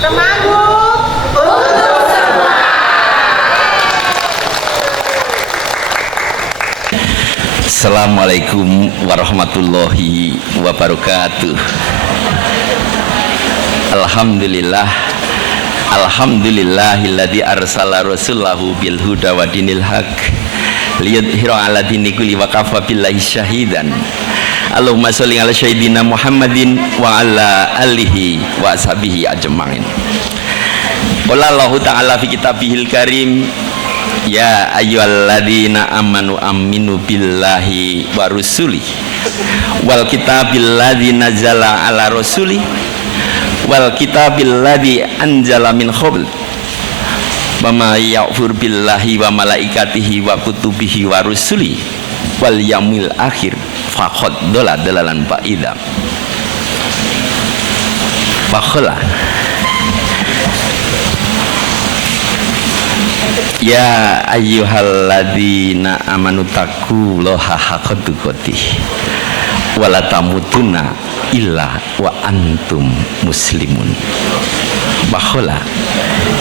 Temanggung untuk semua. Assalamualaikum warahmatullahi wabarakatuh. Alhamdulillahilladzi arsala rasulahu bil huda wa dinil haq liyudhhira 'ala dini kulli wa kafa billahi syahidan. Allahumma sholli 'ala sayyidina Muhammadin wa 'ala alihi wa ashabihi ajmain. Qala Allah ta'ala fi kitabihil karim, ya ayyuhalladzina amanu aminu billahi wa rusuli wal kitabil ladzi nazzala 'ala rasuli wal kitabil ladzi anzala min qabl wa ma ya'fur billahi wa malaikatihi wa kutubihi wa rusuli wal yaumil akhir faqad dalalan ba'ida. Fakhala ya ayyuhalladzina amanu taqullaha haqqa tuqatih wa la tamutunna illa wa antum muslimun. Fakhala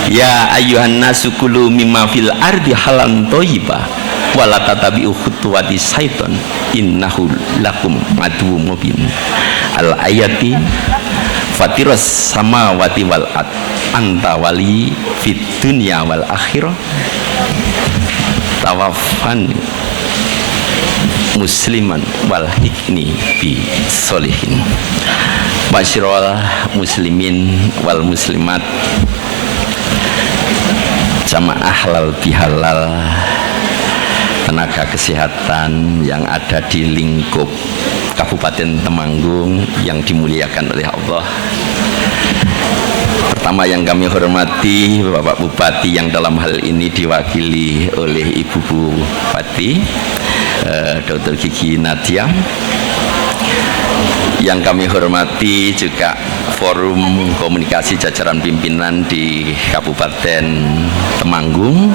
ya ayyuhan nasu kulu mimma fil ardi halan thayyibah wa la tatabi'u khutuwati syaiton innahu lakum aduwwum mubin. Al ayati fatiras samawati wal ard anta wali fid dunya wal akhirah tawaffan musliman wal hikni bi solihin. Masyarul muslimin wal muslimat, jamaah halal bihalal, tenaga kesehatan yang ada di lingkup Kabupaten Temanggung yang dimuliakan oleh Allah. Pertama yang kami hormati Bapak Bupati yang dalam hal ini diwakili oleh Ibu Bupati Dr. Gigi Nadia. Yang kami hormati juga forum komunikasi jajaran pimpinan di Kabupaten Temanggung,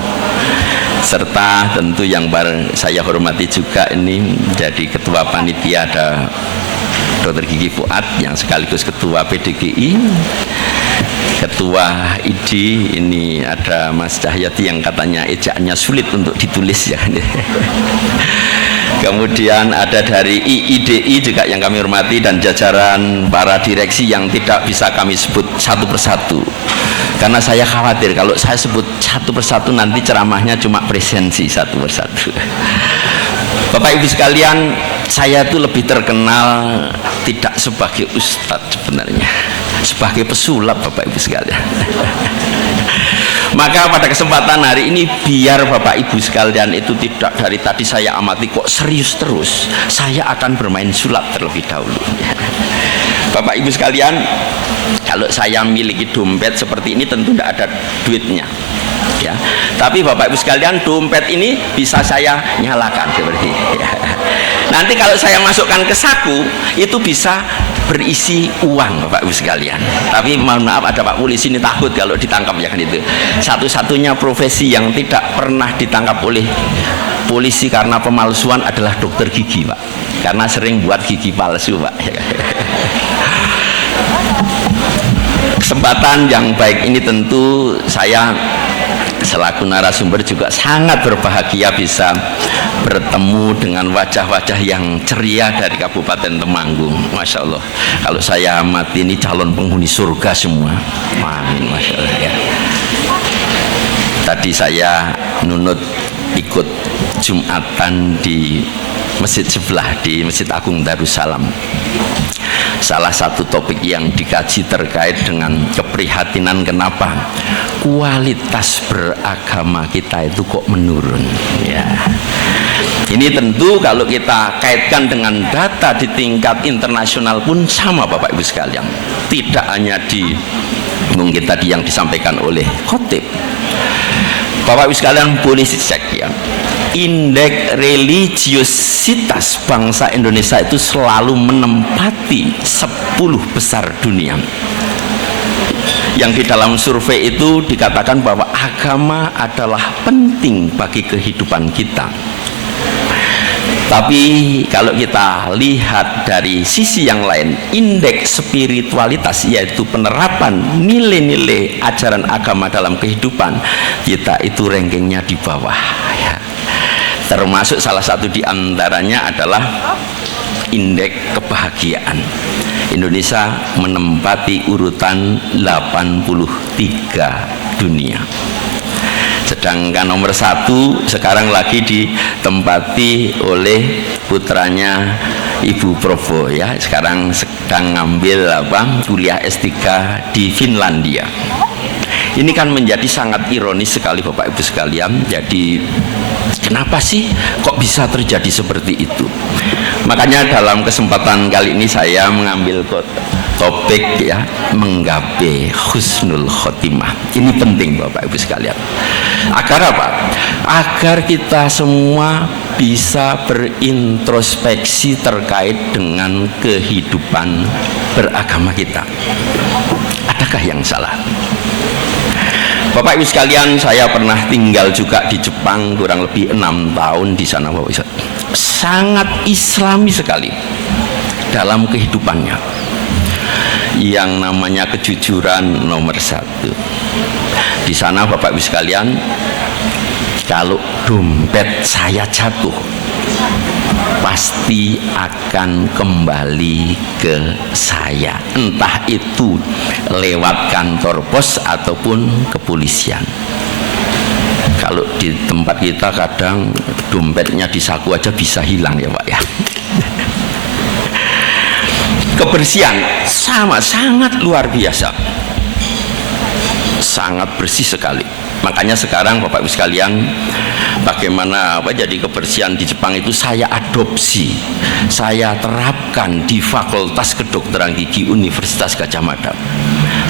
serta tentu yang saya hormati juga ini menjadi ketua panitia ada Dr. Gigi Fuad yang sekaligus ketua PDGI, ketua ID ini ada Mas Cahyati yang katanya ejaannya sulit untuk ditulis ya. Kemudian ada dari IIDI juga yang kami hormati dan jajaran para direksi yang tidak bisa kami sebut satu persatu karena saya khawatir kalau saya sebut satu persatu nanti ceramahnya cuma presensi satu persatu. Bapak Ibu sekalian, saya itu lebih terkenal tidak sebagai ustadz sebenarnya, sebagai pesulap Bapak Ibu sekalian. Maka pada kesempatan hari ini biar Bapak Ibu sekalian itu tidak dari tadi saya amati kok serius terus, saya akan bermain sulap terlebih dahulu. Bapak Ibu sekalian, kalau saya miliki dompet seperti ini tentu tidak ada duitnya ya. Tapi Bapak Ibu sekalian, dompet ini bisa saya nyalakan seperti ini ya. Nanti kalau saya masukkan ke saku itu bisa berisi uang Bapak Ibu sekalian. Tapi mohon maaf ada Pak Polisi ini takut kalau ditangkap ya kan itu. Satu-satunya profesi yang tidak pernah ditangkap oleh polisi karena pemalsuan adalah dokter gigi Pak. Karena sering buat gigi palsu Pak. Kesempatan yang baik ini tentu saya selaku narasumber juga sangat berbahagia bisa bertemu dengan wajah-wajah yang ceria dari Kabupaten Temanggung. Masya Allah, kalau saya amati ini calon penghuni surga semua. Amin, Masya Allah ya. Tadi saya nunut ikut Jumatan di masjid sebelah, di Masjid Agung Darussalam. Salah satu topik yang dikaji terkait dengan keprihatinan kenapa kualitas beragama kita itu kok menurun ya. Ini tentu kalau kita kaitkan dengan data di tingkat internasional pun sama Bapak Ibu sekalian. Tidak hanya di mungkin tadi yang disampaikan oleh khotib. Bapak Ibu sekalian boleh dicek ya. Indeks religiositas bangsa Indonesia itu selalu menempati 10 besar dunia. Yang di dalam survei itu dikatakan bahwa agama adalah penting bagi kehidupan kita. Tapi kalau kita lihat dari sisi yang lain, indeks spiritualitas yaitu penerapan nilai-nilai ajaran agama dalam kehidupan kita itu rankingnya di bawah ya. Termasuk salah satu di antaranya adalah indeks kebahagiaan. Indonesia menempati urutan 83 dunia. Sedangkan nomor 1 sekarang lagi ditempati oleh putranya Ibu Provo ya. Sekarang sedang ngambil kuliah S3 di Finlandia. Ini kan menjadi sangat ironis sekali Bapak Ibu sekalian. Jadi kenapa sih kok bisa terjadi seperti itu? Makanya dalam kesempatan kali ini saya mengambil topik ya, menggapai husnul khotimah. Ini penting Bapak Ibu sekalian. Agar apa? Agar kita semua bisa berintrospeksi terkait dengan kehidupan beragama kita. Adakah yang salah? Bapak Ibu sekalian, saya pernah tinggal juga di Jepang kurang lebih 6 tahun di sana Bapak Ibu. Sangat islami sekali dalam kehidupannya. Yang namanya kejujuran nomor 1. Di sana Bapak Ibu sekalian, kalau dompet saya jatuh pasti akan kembali ke saya, entah itu lewat kantor pos ataupun kepolisian. Kalau di tempat kita kadang dompetnya di saku aja bisa hilang ya Pak ya. Kebersihan sama, sangat luar biasa, sangat bersih sekali. Makanya sekarang Bapak Ibu sekalian, bagaimana jadi kebersihan di Jepang itu saya adopsi, saya terapkan di Fakultas Kedokteran Gigi Universitas Gadjah Mada.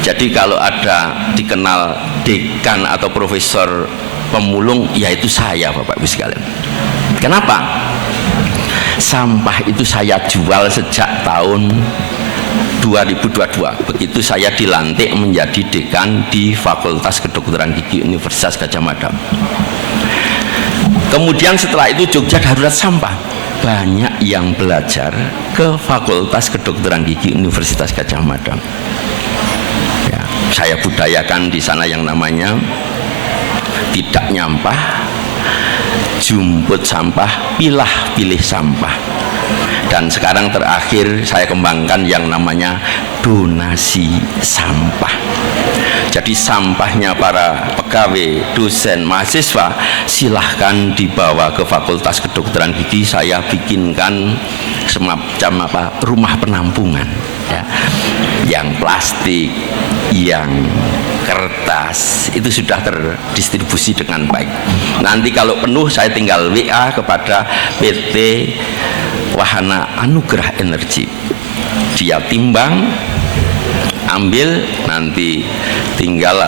Jadi kalau ada dikenal dekan atau profesor pemulung, yaitu saya Bapak Ibu sekalian. Kenapa? Sampah itu saya jual sejak tahun 2022. Begitu saya dilantik menjadi dekan di Fakultas Kedokteran Gigi Universitas Gadjah Mada. Kemudian setelah itu Jogja darurat sampah. Banyak yang belajar ke Fakultas Kedokteran Gigi Universitas Gadjah Mada. Ya, saya budayakan di sana yang namanya tidak nyampah, jumput sampah, pilih sampah. Dan sekarang terakhir saya kembangkan yang namanya donasi sampah. Jadi sampahnya para pegawai, dosen, mahasiswa silahkan dibawa ke Fakultas Kedokteran Gigi. Saya bikinkan semacam rumah penampungan ya. Yang plastik, yang kertas itu sudah terdistribusi dengan baik. Nanti kalau penuh saya tinggal WA kepada PT Wahana Anugerah Energi. Dia timbang, ambil, nanti tinggal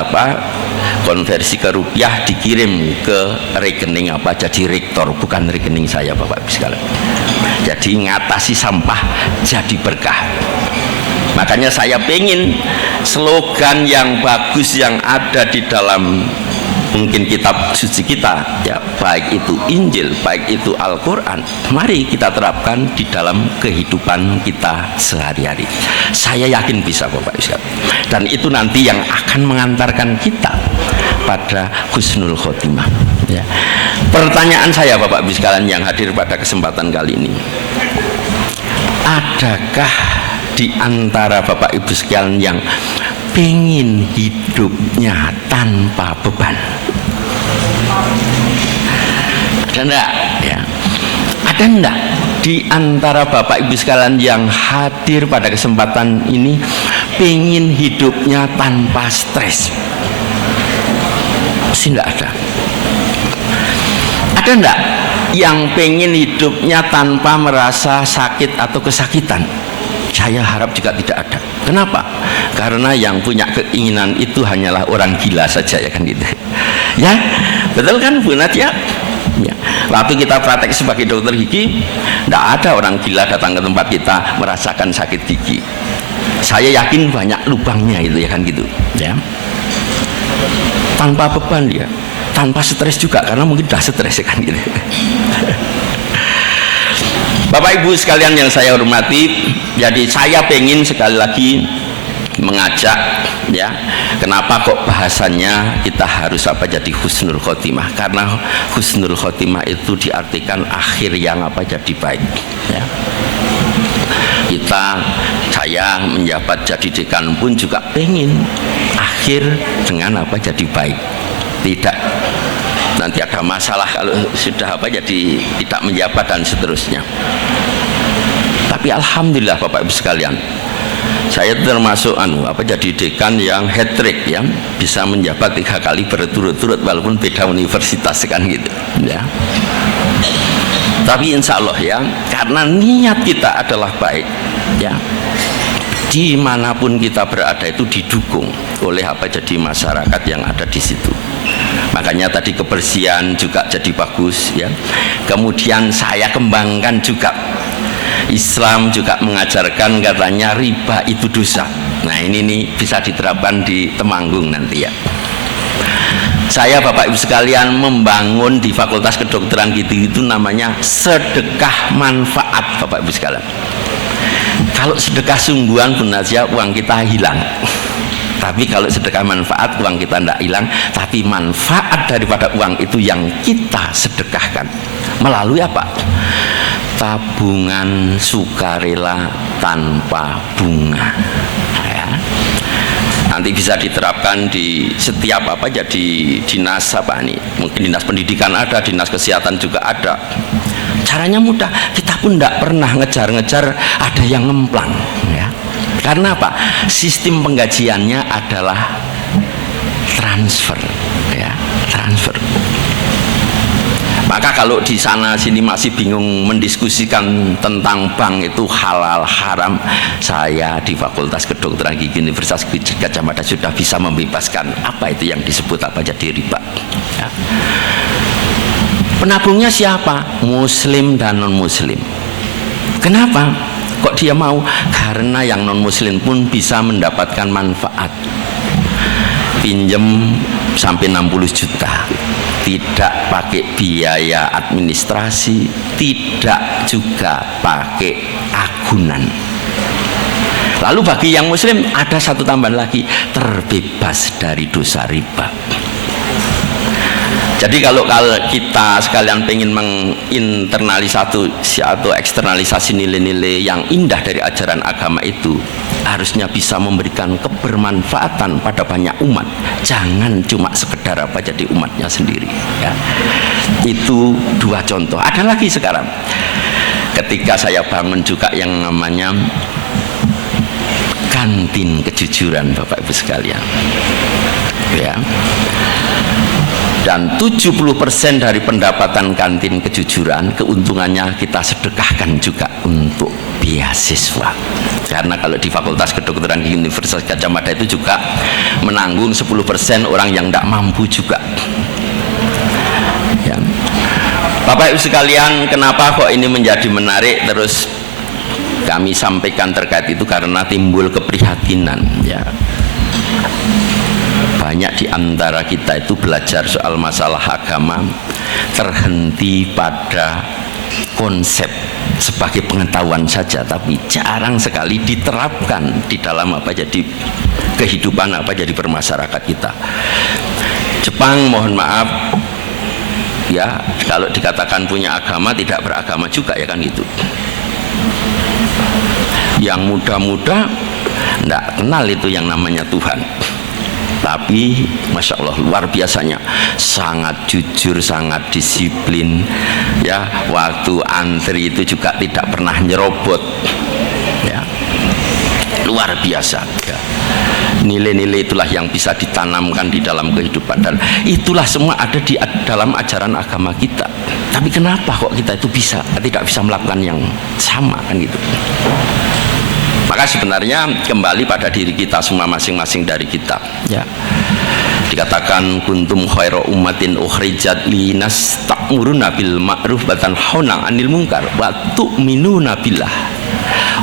konversi ke rupiah, dikirim ke rekening jadi rektor, bukan rekening saya Bapak Ibu sekalian. Jadi ngatasi sampah jadi berkah. Makanya saya pengen slogan yang bagus yang ada di dalam mungkin kitab suci kita ya, baik itu Injil, baik itu Al-Quran, mari kita terapkan di dalam kehidupan kita sehari-hari. Saya yakin bisa Bapak Ibu. Dan itu nanti yang akan mengantarkan kita pada husnul khotimah ya. Pertanyaan saya Bapak Ibu sekalian yang hadir pada kesempatan kali ini, adakah di antara Bapak Ibu sekalian yang pengen hidupnya tanpa beban? Ada enggak ya? Ada enggak di antara Bapak Ibu sekalian yang hadir pada kesempatan ini pengen hidupnya tanpa stres? Mesti enggak ada. Ada enggak yang pengen hidupnya tanpa merasa sakit atau kesakitan? Saya harap juga tidak ada. Kenapa? Karena yang punya keinginan itu hanyalah orang gila saja ya kan gitu. Ya, betul kan Bu Nadia? Ya. Waktu kita praktek sebagai dokter gigi, tidak ada orang gila datang ke tempat kita merasakan sakit gigi. Saya yakin banyak lubangnya itu ya kan gitu. Ya. Tanpa beban dia, tanpa stres juga karena mungkin sudah stres ya kan gitu. Bapak Ibu sekalian yang saya hormati, jadi saya pengen sekali lagi mengajak, ya, kenapa kok bahasanya kita harus jadi husnul khotimah? Karena husnul khotimah itu diartikan akhir yang jadi baik, ya. Saya menjabat jadi dekan pun juga pengen akhir dengan jadi baik, tidak nanti ada masalah kalau sudah jadi tidak menjabat dan seterusnya. Tapi alhamdulillah Bapak Ibu sekalian, saya termasuk jadi dekan yang hat trick, ya, bisa menjabat 3 kali berturut-turut walaupun beda universitas kan gitu, ya. Tapi insya Allah, ya, karena niat kita adalah baik, ya, dimanapun kita berada itu didukung oleh jadi masyarakat yang ada di situ. Makanya tadi kebersihan juga jadi bagus, ya. Kemudian saya kembangkan juga, Islam juga mengajarkan katanya riba itu dosa. Nah ini nih bisa diterapkan di Temanggung nanti, ya. Saya Bapak Ibu sekalian membangun di Fakultas Kedokteran itu namanya sedekah manfaat, Bapak Ibu sekalian. Kalau sedekah sungguhan pun aja uang kita hilang. Tapi kalau sedekah manfaat uang kita tidak hilang, tapi manfaat daripada uang itu yang kita sedekahkan melalui apa? Tabungan sukarela tanpa bunga, ya. Nanti bisa diterapkan di setiap jadi dinas mungkin dinas pendidikan ada, dinas kesehatan juga ada. Caranya mudah, kita pun tidak pernah ngejar-ngejar ada yang ngemplang, ya. Karena apa? Sistem penggajiannya adalah transfer, ya, transfer. Maka kalau di sana sini masih bingung mendiskusikan tentang bank itu halal haram, saya di Fakultas Kedokteran Gigi Universitas Gadjah Mada sudah bisa membebaskan apa itu yang disebut jadi riba, ya. Penabungnya siapa? Muslim dan non muslim. Kenapa kok dia mau? Karena yang non muslim pun bisa mendapatkan manfaat. Pinjem sampai 60 juta, tidak pakai biaya administrasi, tidak juga pakai agunan. Lalu bagi yang muslim ada satu tambahan lagi, terbebas dari dosa riba. Jadi kalau kita sekalian pengen menginternalisasi atau eksternalisasi nilai-nilai yang indah dari ajaran agama itu, harusnya bisa memberikan kebermanfaatan pada banyak umat. Jangan cuma sekedar jadi umatnya sendiri, ya. Itu 2 contoh. Ada lagi sekarang, ketika saya bangun juga yang namanya kantin kejujuran, Bapak Ibu sekalian, ya. Dan 70% dari pendapatan kantin kejujuran, keuntungannya kita sedekahkan juga untuk beasiswa. Karena kalau di Fakultas Kedokteran di Universitas Gadjah Mada itu juga menanggung 10% orang yang tidak mampu juga, ya. Bapak Ibu sekalian, kenapa kok ini menjadi menarik terus kami sampaikan terkait itu? Karena timbul keprihatinan, ya. Banyak di antara kita itu belajar soal masalah agama terhenti pada konsep sebagai pengetahuan saja, tapi jarang sekali diterapkan di dalam jadi kehidupan jadi bermasyarakat kita. Jepang, mohon maaf, ya, kalau dikatakan punya agama tidak beragama juga, ya kan gitu. Yang muda-muda tidak kenal itu yang namanya Tuhan. Tapi Masya Allah luar biasanya, sangat jujur, sangat disiplin, ya. Waktu antri itu juga tidak pernah nyerobot, ya. Luar biasa, ya. Nilai-nilai itulah yang bisa ditanamkan di dalam kehidupan, dan itulah semua ada di dalam ajaran agama kita. Tapi kenapa kok kita itu tidak bisa melakukan yang sama, kan gitu. Maka sebenarnya kembali pada diri kita semua masing-masing dari kita, ya. Dikatakan kuntum khairu ummatin ukhrijat linas ta'muruna bil ma'ruf wa tanhauna 'anil munkar wa tu'minuna billah.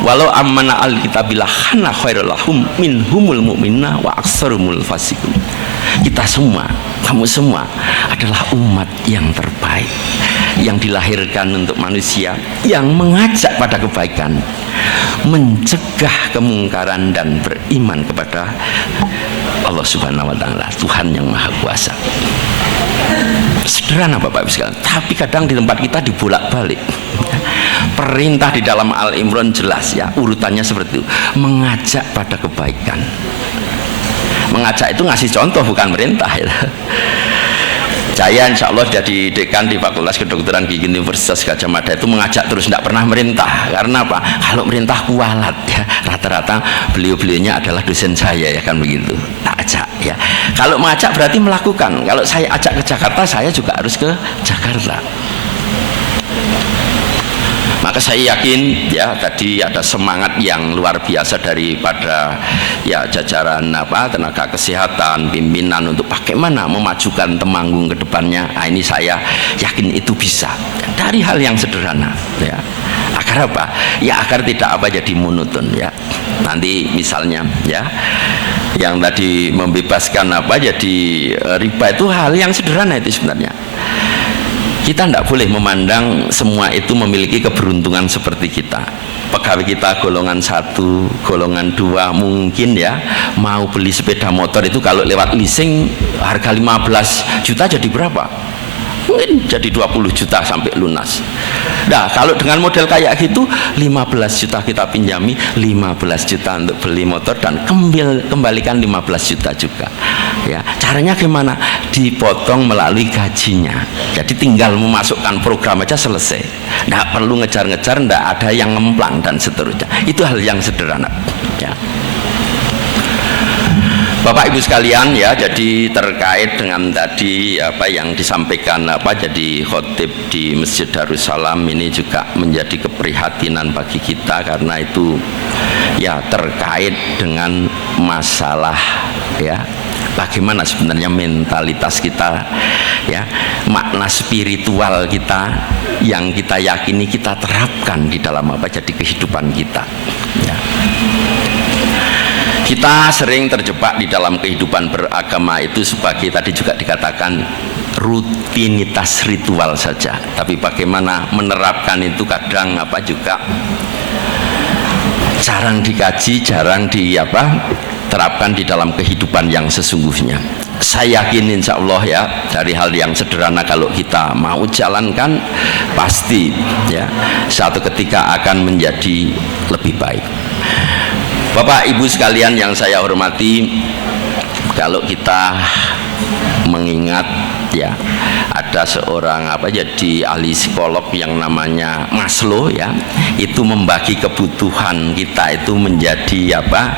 Walau amana al kitabillah hana khairul lahum minhumul mu'minuna wa aksarumul fasiqun. Kita semua, kamu semua adalah umat yang terbaik. yang dilahirkan untuk manusia, yang mengajak pada kebaikan, mencegah kemungkaran dan beriman kepada Allah Subhanahu wa taala, Tuhan yang Maha Kuasa. Sederhana Bapak Ibu sekalian, tapi kadang di tempat kita dibolak-balik. Perintah di dalam Al-Imran jelas ya, urutannya seperti itu, mengajak pada kebaikan. Mengajak itu ngasih contoh, bukan merintah ya. Saya insya Allah jadi dekan di Fakultas Kedokteran Gigi Universitas Gadjah Mada itu mengajak terus, tidak pernah merintah. Karena apa? Kalau merintah kualat ya, rata-rata beliau-beliaunya adalah dosen saya ya kan begitu. Tak ajak ya. Kalau mengajak berarti melakukan. Kalau saya ajak ke Jakarta, saya juga harus ke Jakarta. Maka saya yakin ya tadi ada semangat yang luar biasa daripada ya jajaran tenaga kesehatan, pimpinan untuk bagaimana memajukan Temanggung ke depannya. Nah, ini saya yakin itu bisa dari hal yang sederhana ya. Agar apa? Ya agar tidak jadi monoton ya. Nanti misalnya ya yang tadi membebaskan jadi riba itu hal yang sederhana itu sebenarnya. Kita tidak boleh memandang semua itu memiliki keberuntungan seperti kita. Pegawai kita golongan 1, golongan 2 mungkin ya mau beli sepeda motor itu kalau lewat leasing harga 15 juta jadi berapa? Mungkin jadi 20 juta sampai lunas. Nah kalau dengan model kayak gitu 15 juta kita pinjami, 15 juta untuk beli motor dan kembalikan 15 juta juga ya. Caranya gimana? Dipotong melalui gajinya, jadi tinggal memasukkan program aja selesai, nggak perlu ngejar-ngejar, nggak ada yang ngemplang dan seterusnya. Itu hal yang sederhana ya. Bapak Ibu sekalian ya, jadi terkait dengan tadi apa yang disampaikan jadi khotib di Masjid Darussalam ini juga menjadi keprihatinan bagi kita, karena itu ya terkait dengan masalah ya bagaimana sebenarnya mentalitas kita ya, makna spiritual kita yang kita yakini kita terapkan di dalam jadi kehidupan kita ya. Kita sering terjebak di dalam kehidupan beragama itu sebagai tadi juga dikatakan rutinitas ritual saja, tapi bagaimana menerapkan itu kadang juga jarang dikaji, jarang terapkan di dalam kehidupan yang sesungguhnya. Saya yakin insya Allah ya dari hal yang sederhana kalau kita mau jalankan pasti ya suatu ketika akan menjadi lebih baik. Bapak Ibu sekalian yang saya hormati, kalau kita mengingat ya ada seorang jadi ahli psikolog yang namanya Maslow ya, itu membagi kebutuhan kita itu menjadi 4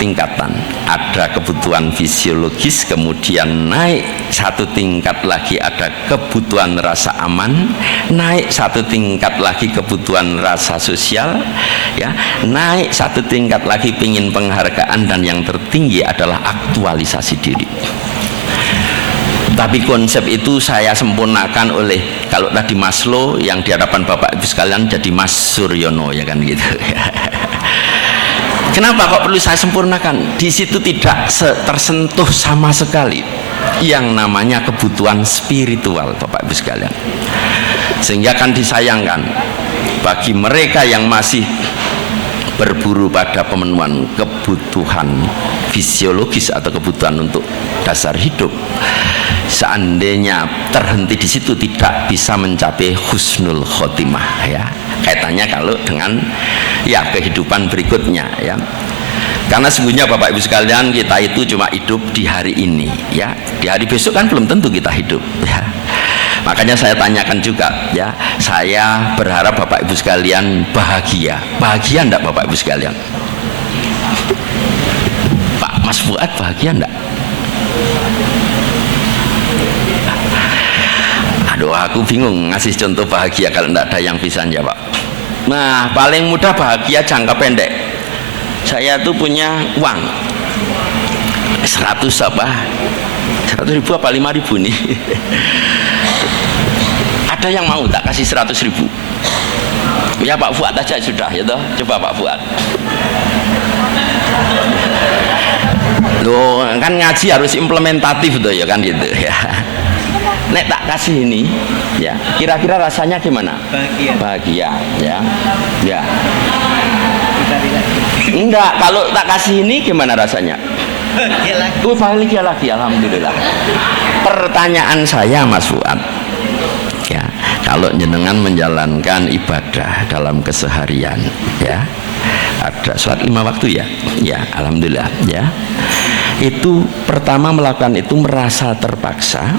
tingkatan. Ada kebutuhan fisiologis, kemudian naik 1 tingkat lagi ada kebutuhan rasa aman, naik 1 tingkat lagi kebutuhan rasa sosial ya, naik 1 tingkat lagi pingin penghargaan, dan yang tertinggi adalah aktualisasi diri. Tapi konsep itu saya sempurnakan oleh, kalau tadi Maslow yang di hadapan Bapak Ibu sekalian jadi Mas Suryono ya kan gitu. Kenapa kok perlu saya sempurnakan? Di situ tidak tersentuh sama sekali yang namanya kebutuhan spiritual Bapak Ibu sekalian. Sehingga kan disayangkan bagi mereka yang masih berburu pada pemenuhan kebutuhan fisiologis atau kebutuhan untuk dasar hidup, seandainya terhenti di situ tidak bisa mencapai husnul khotimah ya. Kaitannya kalau dengan ya kehidupan berikutnya ya. Karena sesungguhnya Bapak Ibu sekalian, kita itu cuma hidup di hari ini ya. Di hari besok kan belum tentu kita hidup ya. Makanya saya tanyakan juga ya, saya berharap Bapak Ibu sekalian bahagia. Bahagia enggak Bapak Ibu sekalian? Pak Mas Fuad bahagia enggak? Aduh, aku bingung ngasih contoh bahagia kalau enggak ada yang bisa jawab. Nah, paling mudah bahagia jangka pendek. Saya tuh punya uang 100 ribu apa 5 ribu nih. Ada yang mau tak kasih 100 ribu? Ya Pak Fuad aja sudah ya toh. Coba Pak Fuad. Loh kan ngaji harus implementatif tuh ya kan gitu ya. nek tak kasih ini, ya kira-kira rasanya gimana? Bahagia. Bahagia, ya, ya. Kita tidak. Enggak, kalau tak kasih ini gimana rasanya? Bahagia lagi. Bahagia lagi, alhamdulillah. Pertanyaan saya, Mas Fuad, ya, kalau jenengan menjalankan ibadah dalam keseharian, ya, ada sholat 5 waktu ya, ya, alhamdulillah, ya. Itu pertama melakukan itu merasa terpaksa,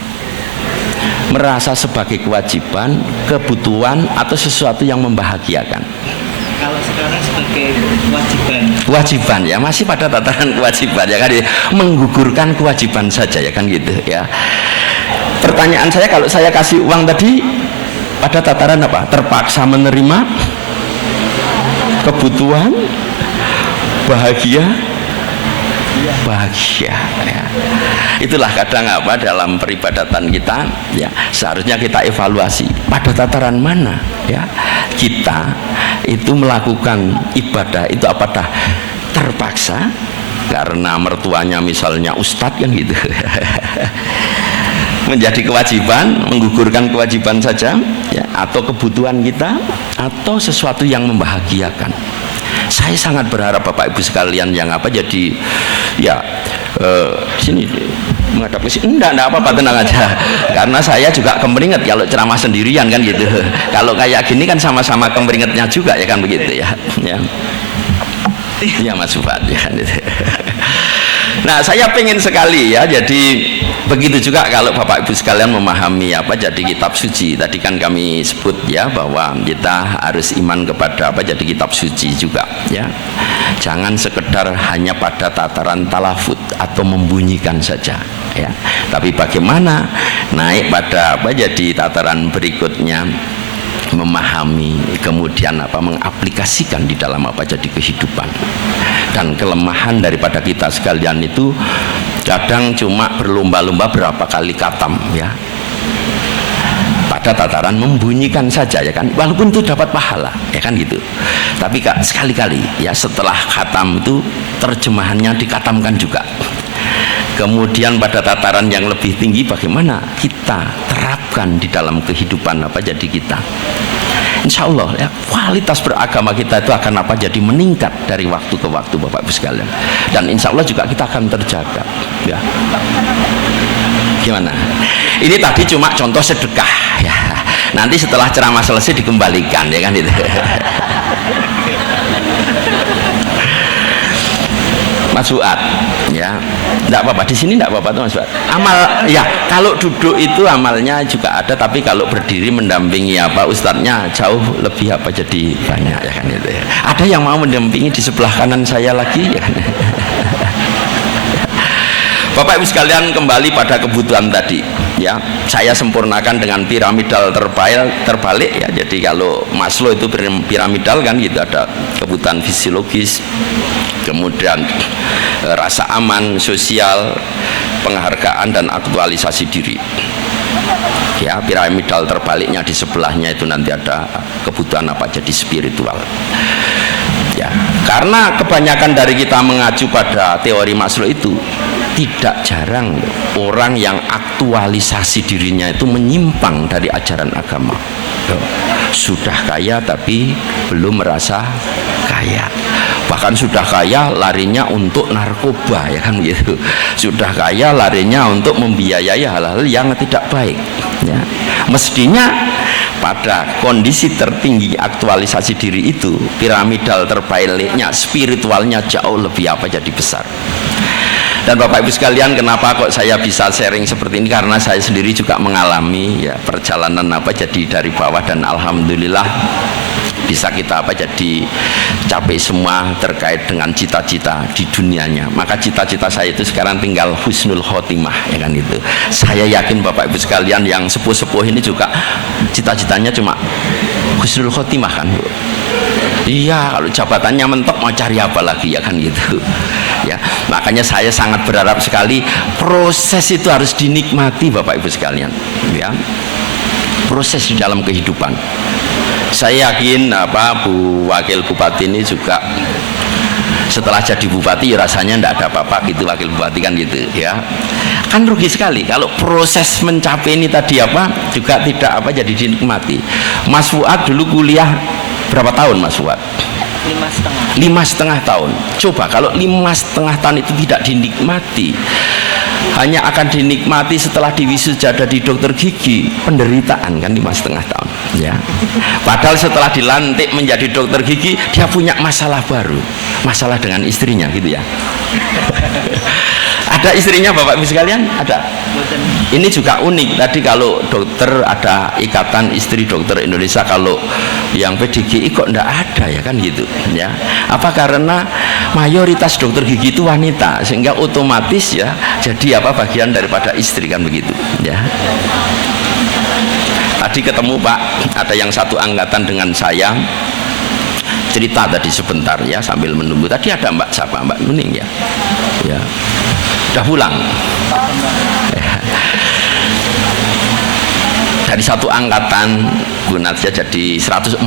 merasa sebagai kewajiban, kebutuhan atau sesuatu yang membahagiakan. Kalau sekarang sebagai kewajiban. Kewajiban ya, masih pada tataran kewajiban ya kan, menggugurkan kewajiban saja ya kan gitu ya. Pertanyaan saya, kalau saya kasih uang tadi pada tataran apa? Terpaksa menerima, kebutuhan, bahagia, bahagia ya. Itulah kadang apa dalam peribadatan kita ya, seharusnya kita evaluasi pada tataran mana ya kita itu melakukan ibadah itu, apakah terpaksa karena mertuanya misalnya ustadz kan gitu menjadi kewajiban, menggugurkan kewajiban saja ya, atau kebutuhan kita atau sesuatu yang membahagiakan. Saya sangat berharap Bapak Ibu sekalian yang apa jadi ya sini menghadap ke sini, enggak apa-apa, tenang aja, karena saya juga kemeringet kalau ceramah sendirian kan gitu. Kalau kayak gini kan sama-sama kemeringetnya juga ya kan begitu ya, ya. Ya Mas Sufat ya kan gitu. Nah saya pengen sekali ya, jadi begitu juga kalau Bapak Ibu sekalian memahami apa jadi kitab suci. Tadi kan kami sebut ya bahwa kita harus iman kepada apa jadi kitab suci juga ya. Jangan sekedar hanya pada tataran talafut atau membunyikan saja ya. Tapi bagaimana naik pada apa jadi tataran berikutnya, memahami, kemudian apa mengaplikasikan di dalam apa jadi kehidupan. Dan kelemahan daripada kita sekalian itu kadang cuma berlomba-lomba berapa kali khatam ya, pada tataran membunyikan saja ya kan, walaupun itu dapat pahala ya kan gitu, tapi Kak sekali-kali ya setelah khatam itu terjemahannya dikatamkan juga. Kemudian pada tataran yang lebih tinggi bagaimana kita terapkan di dalam kehidupan apa jadi kita. Insya Allah ya, kualitas beragama kita itu akan apa jadi meningkat dari waktu ke waktu Bapak Ibu sekalian. Dan insya Allah juga kita akan terjaga ya. Gimana? Ini tadi cuma contoh sedekah ya. Nanti setelah ceramah selesai dikembalikan ya kan itu. Mas Fuad ya, enggak apa-apa di sini, enggak apa-apa tuh Mas Fuad. Amal ya, kalau duduk itu amalnya juga ada, tapi kalau berdiri mendampingi apa ustadznya jauh lebih apa jadi banyak ya kan itu ya. Ada yang mau mendampingi di sebelah kanan saya lagi ya kan. Bapak Ibu sekalian, kembali pada kebutuhan tadi ya, saya sempurnakan dengan piramidal terbalik ya. Jadi kalau Maslow itu piramidal kan gitu, ada kebutuhan fisiologis, kemudian rasa aman, sosial, penghargaan dan aktualisasi diri. Ya, piramidal terbaliknya di sebelahnya itu nanti ada kebutuhan apa jadi spiritual. Ya, karena kebanyakan dari kita mengacu pada teori Maslow itu, tidak jarang orang yang aktualisasi dirinya itu menyimpang dari ajaran agama. Sudah kaya tapi belum merasa kaya, bahkan sudah kaya larinya untuk narkoba ya kan gitu, sudah kaya larinya untuk membiayai hal-hal yang tidak baik ya. Mestinya pada kondisi tertinggi aktualisasi diri itu, piramidal terbaliknya spiritualnya jauh lebih apa jadi besar. Dan Bapak Ibu sekalian, kenapa kok saya bisa sharing seperti ini? Karena saya sendiri juga mengalami ya perjalanan apa jadi dari bawah, dan alhamdulillah bisa kita apa jadi capai semua terkait dengan cita-cita di dunianya. Maka cita-cita saya itu sekarang tinggal husnul khotimah ya kan itu. Saya yakin Bapak Ibu sekalian yang sepuh-sepuh ini juga cita-citanya cuma husnul khotimah kan Bu. Iya, kalau jabatannya mentok mau cari apa lagi ya kan gitu ya. Makanya saya sangat berharap sekali proses itu harus dinikmati Bapak Ibu sekalian ya, proses di dalam kehidupan. Saya yakin apa Bu Wakil Bupati ini juga setelah jadi bupati ya rasanya tidak ada apa-apa gitu, wakil bupati kan gitu ya. Kan rugi sekali kalau proses mencapai ini tadi apa juga tidak apa jadi dinikmati. Mas Fuad dulu kuliah berapa tahun Mas Fuad? 5,5. 5,5 tahun. Coba kalau 5,5 tahun itu tidak dinikmati, hanya akan dinikmati setelah diwisuda di dokter gigi, penderitaan kan 5,5 tahun ya. Padahal setelah dilantik menjadi dokter gigi dia punya masalah baru, masalah dengan istrinya gitu ya. Ada istrinya Bapak Ibu sekalian? Ada. Ini juga unik. Tadi kalau dokter ada ikatan istri dokter Indonesia, kalau yang PDGI kok enggak ada ya kan gitu ya. Apa karena mayoritas dokter gigi itu wanita sehingga otomatis ya jadi apa bagian daripada istri kan begitu ya. Tadi ketemu Pak, ada yang satu angkatan dengan saya, cerita tadi sebentar ya sambil menunggu. Tadi ada Mbak siapa? Mbak Nuning ya. Ya. Udah pulang. Ya. Dari satu angkatan Gunatnya jadi 145,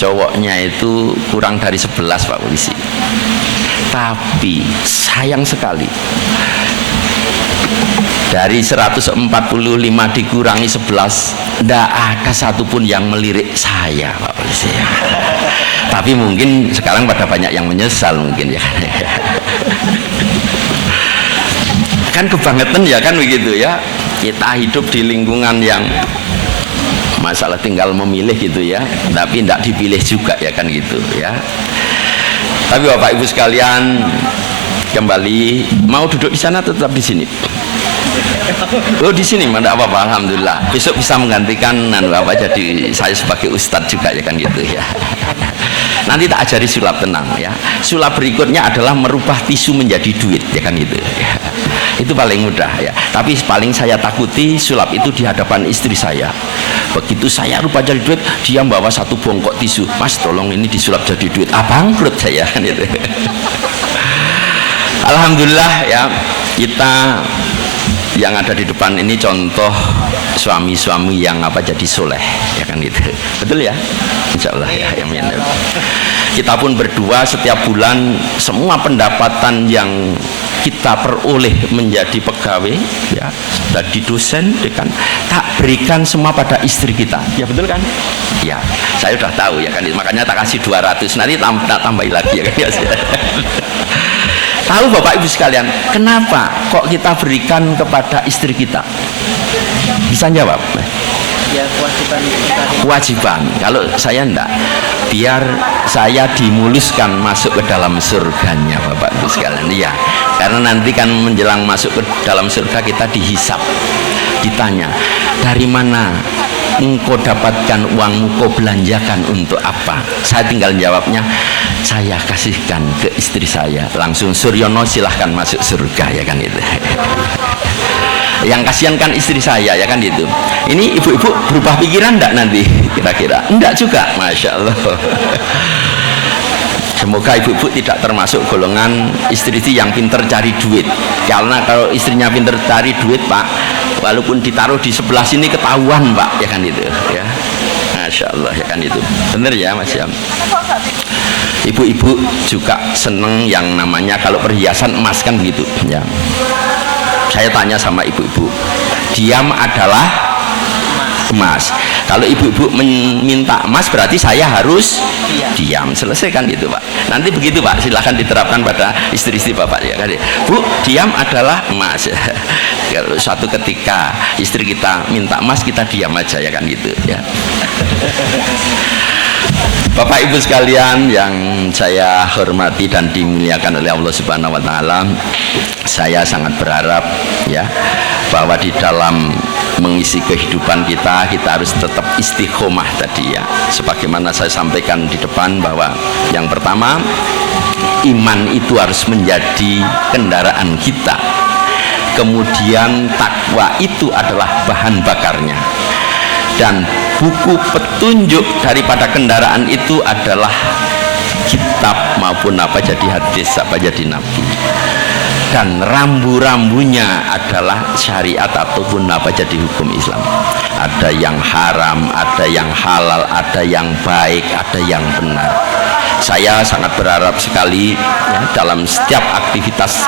cowoknya itu kurang dari 11 Pak Polisi. Tapi sayang sekali, dari 145 dikurangi 11, tidak ada satupun yang melirik saya Pak Polisi. Tapi mungkin sekarang pada banyak yang menyesal mungkin ya. Kan kebangetan ya kan begitu ya. Kita hidup di lingkungan yang masalah tinggal memilih gitu ya, tapi tidak dipilih juga ya kan gitu ya. Tapi Bapak Ibu sekalian, kembali mau duduk di sana tetap di sini. Oh di sini mana apa-apa, alhamdulillah. Besok bisa menggantikan apa jadi saya sebagai ustadz juga ya kan gitu ya. Nanti tak ajari sulap, tenang ya. Sulap berikutnya adalah merubah tisu menjadi duit ya kan gitu ya. Itu paling mudah ya. Tapi paling saya takuti sulap itu di hadapan istri saya. Begitu saya rubah jadi duit, dia bawa satu bongkok tisu. Mas tolong ini disulap jadi duit. Bangkrut saya kan gitu. Alhamdulillah ya, kita yang ada di depan ini contoh suami-suami yang apa jadi soleh ya kan gitu, betul ya, insya Allah ya, amin. Kita pun berdua setiap bulan semua pendapatan yang kita peroleh menjadi pegawai ya, jadi dosen kan, tak berikan semua pada istri kita ya, betul kan ya, saya udah tahu ya kan, makanya tak kasih 200, nanti tambahin lagi ya kan ya. Tahu Bapak Ibu sekalian, kenapa kok kita berikan kepada istri kita? Bisa jawab? Ya kewajiban. Kewajiban. Kalau saya enggak, biar saya dimuluskan masuk ke dalam surganya Bapak Ibu sekalian. Iya, karena nanti kan menjelang masuk ke dalam surga kita dihisap, ditanya dari mana engkau dapatkan uangmu, kau belanjakan untuk apa? Saya tinggal jawabnya, saya kasihkan ke istri saya. Langsung Suryono silahkan masuk surga ya kan itu. Yang kasihan kan istri saya ya kan itu. Ini ibu-ibu berubah pikiran enggak nanti kira-kira? Enggak juga, masya Allah. Semoga ibu-ibu tidak termasuk golongan istri-istri yang pinter cari duit. Karena kalau istrinya pinter cari duit Pak, walaupun ditaruh di sebelah sini ketahuan Pak ya kan itu ya. Masya Allah ya kan itu. Bener ya Mas Yam. Ibu-ibu juga seneng yang namanya kalau perhiasan emas kan begitu ya. Saya tanya sama ibu-ibu, diam adalah emas. Kalau ibu-ibu meminta emas berarti saya harus diam. Selesai kan itu Pak. Nanti begitu Pak, silahkan diterapkan pada istri-istri Bapak ya kan. Bu, diam adalah emas. Kalau suatu ketika istri kita minta emas, kita diam aja ya kan gitu ya. Bapak Ibu sekalian yang saya hormati dan dimuliakan oleh Allah Subhanahu wa taala, saya sangat berharap ya bahwa di dalam mengisi kehidupan kita harus tetap istiqomah tadi ya. Sebagaimana saya sampaikan di depan bahwa yang pertama, iman itu harus menjadi kendaraan kita. Kemudian takwa itu adalah bahan bakarnya. Dan buku petunjuk daripada kendaraan itu adalah kitab maupun apa jadi hadis, apa jadi nabi. Dan rambu-rambunya adalah syariat ataupun apa jadi hukum Islam. Ada yang haram, ada yang halal, ada yang baik, ada yang benar. Saya sangat berharap sekali ya, dalam setiap aktivitas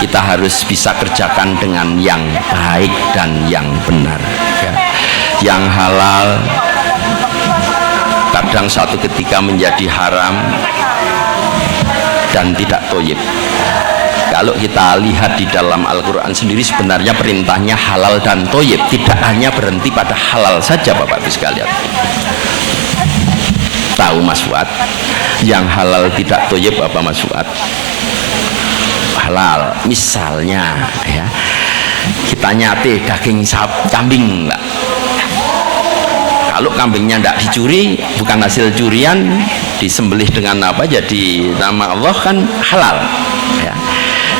kita harus bisa kerjakan dengan yang baik dan yang benar ya. Yang halal kadang suatu ketika menjadi haram dan tidak thayyib. Kalau kita lihat di dalam Al-Quran sendiri, sebenarnya perintahnya halal dan thayyib, tidak hanya berhenti pada halal saja Bapak Ibu sekalian. Tahu Mas Fuad, yang halal tidak thayyib apa Mas Fuad? Halal, misalnya ya, kita nyate daging kambing enggak. Kalau kambingnya tidak dicuri, bukan hasil curian, disembelih dengan apa, jadi nama Allah kan halal ya.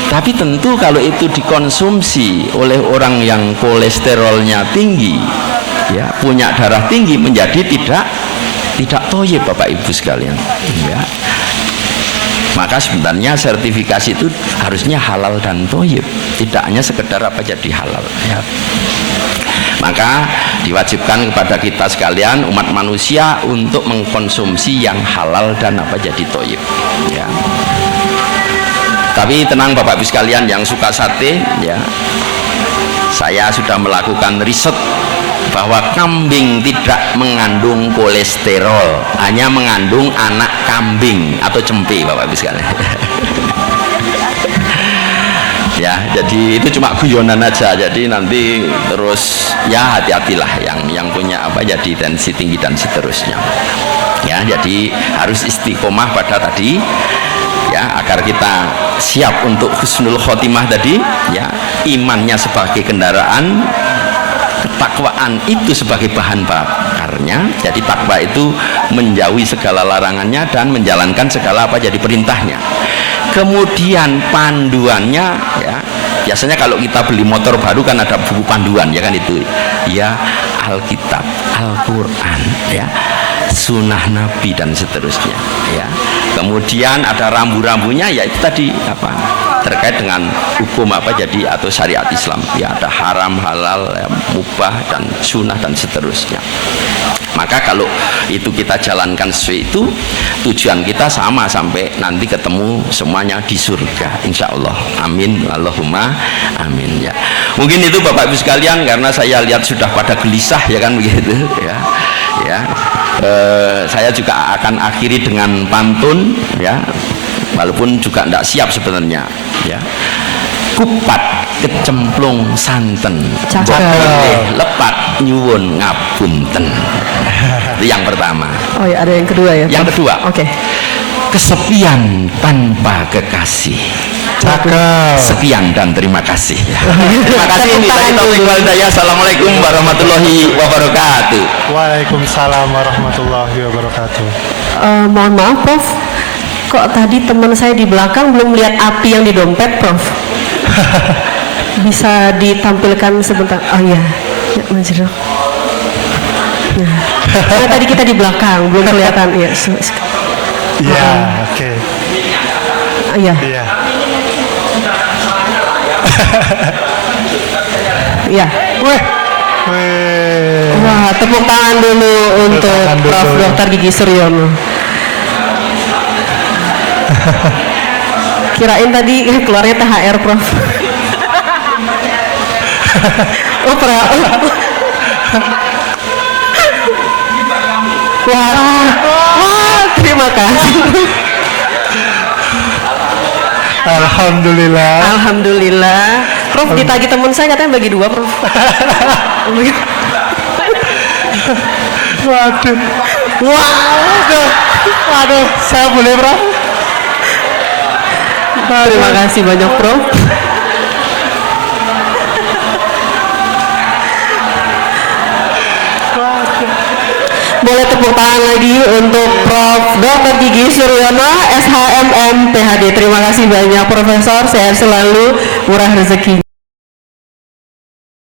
Tapi tentu kalau itu dikonsumsi oleh orang yang kolesterolnya tinggi ya, punya darah tinggi, menjadi tidak thayyib Bapak Ibu sekalian ya. Maka sebenarnya sertifikasi itu harusnya halal dan thayyib, tidak hanya sekedar apa jadi halal ya. Maka diwajibkan kepada kita sekalian umat manusia untuk mengkonsumsi yang halal dan apa jadi thayyib ya. Tapi tenang Bapak Ibu sekalian yang suka sate ya, saya sudah melakukan riset bahwa kambing tidak mengandung kolesterol, hanya mengandung anak kambing atau cempe Bapak Ibu sekalian. Ya, jadi itu cuma guyonan aja. Jadi nanti terus ya hati-hatilah yang punya apa jadi tensi tinggi dan seterusnya. Ya, jadi harus istiqomah pada tadi ya, agar kita siap untuk husnul khotimah tadi ya, imannya sebagai kendaraan, ketakwaan itu sebagai bahan bakarnya. Jadi takwa itu menjauhi segala larangannya dan menjalankan segala apa jadi perintahnya. Kemudian panduannya ya, biasanya kalau kita beli motor baru kan ada buku panduan ya kan, itu ya, Alkitab, Al-Quran ya, sunnah Nabi dan seterusnya ya. Kemudian ada rambu-rambunya, yaitu tadi apa, terkait dengan hukum apa jadi atau syariat Islam ya, ada haram, halal ya, mubah dan sunnah dan seterusnya. Maka kalau itu kita jalankan sesuai itu, tujuan kita sama sampai nanti ketemu semuanya di surga insya Allah. Amin Allahumma amin ya. Mungkin itu Bapak Ibu sekalian, karena saya lihat sudah pada gelisah ya kan begitu ya. Ya, saya juga akan akhiri dengan pantun ya, walaupun juga tidak siap sebenarnya ya. Kupat kecemplung santen, boleh lepat nyuwun ngapunten. Itu yang pertama. Oh ya, ada yang kedua ya. Yang kedua, oke. Kesepian tanpa kekasih. Cakep. Sekian dan terima kasih. Terima kasih. Assalamualaikum warahmatullahi wabarakatuh. Waalaikumsalam warahmatullahi wabarakatuh. Mohon maaf Prof, kok tadi teman saya di belakang belum lihat api yang di dompet Prof? Bisa ditampilkan sebentar? Oh iya ya, Mas Dok. Nah, karena tadi kita di belakang belum kelihatan ya. Iya, oke. Iya. Iya. Iya. Wih. Wah, tepuk tangan dulu untuk Prof. Dr. Gigi Suryono. Kirain tadi keluarnya THR Prof. Oh, wah, terima kasih. Alhamdulillah. Alhamdulillah. Prof, ditagih teman saya katanya bagi dua Prof. Waduh. Waduh, saya boleh Prof? Terima kasih banyak Prof. Boleh tepuk tangan lagi untuk Prof. Dr. Gigi Suryono, SHMM PhD. Terima kasih banyak Profesor, sehat selalu, murah rezeki.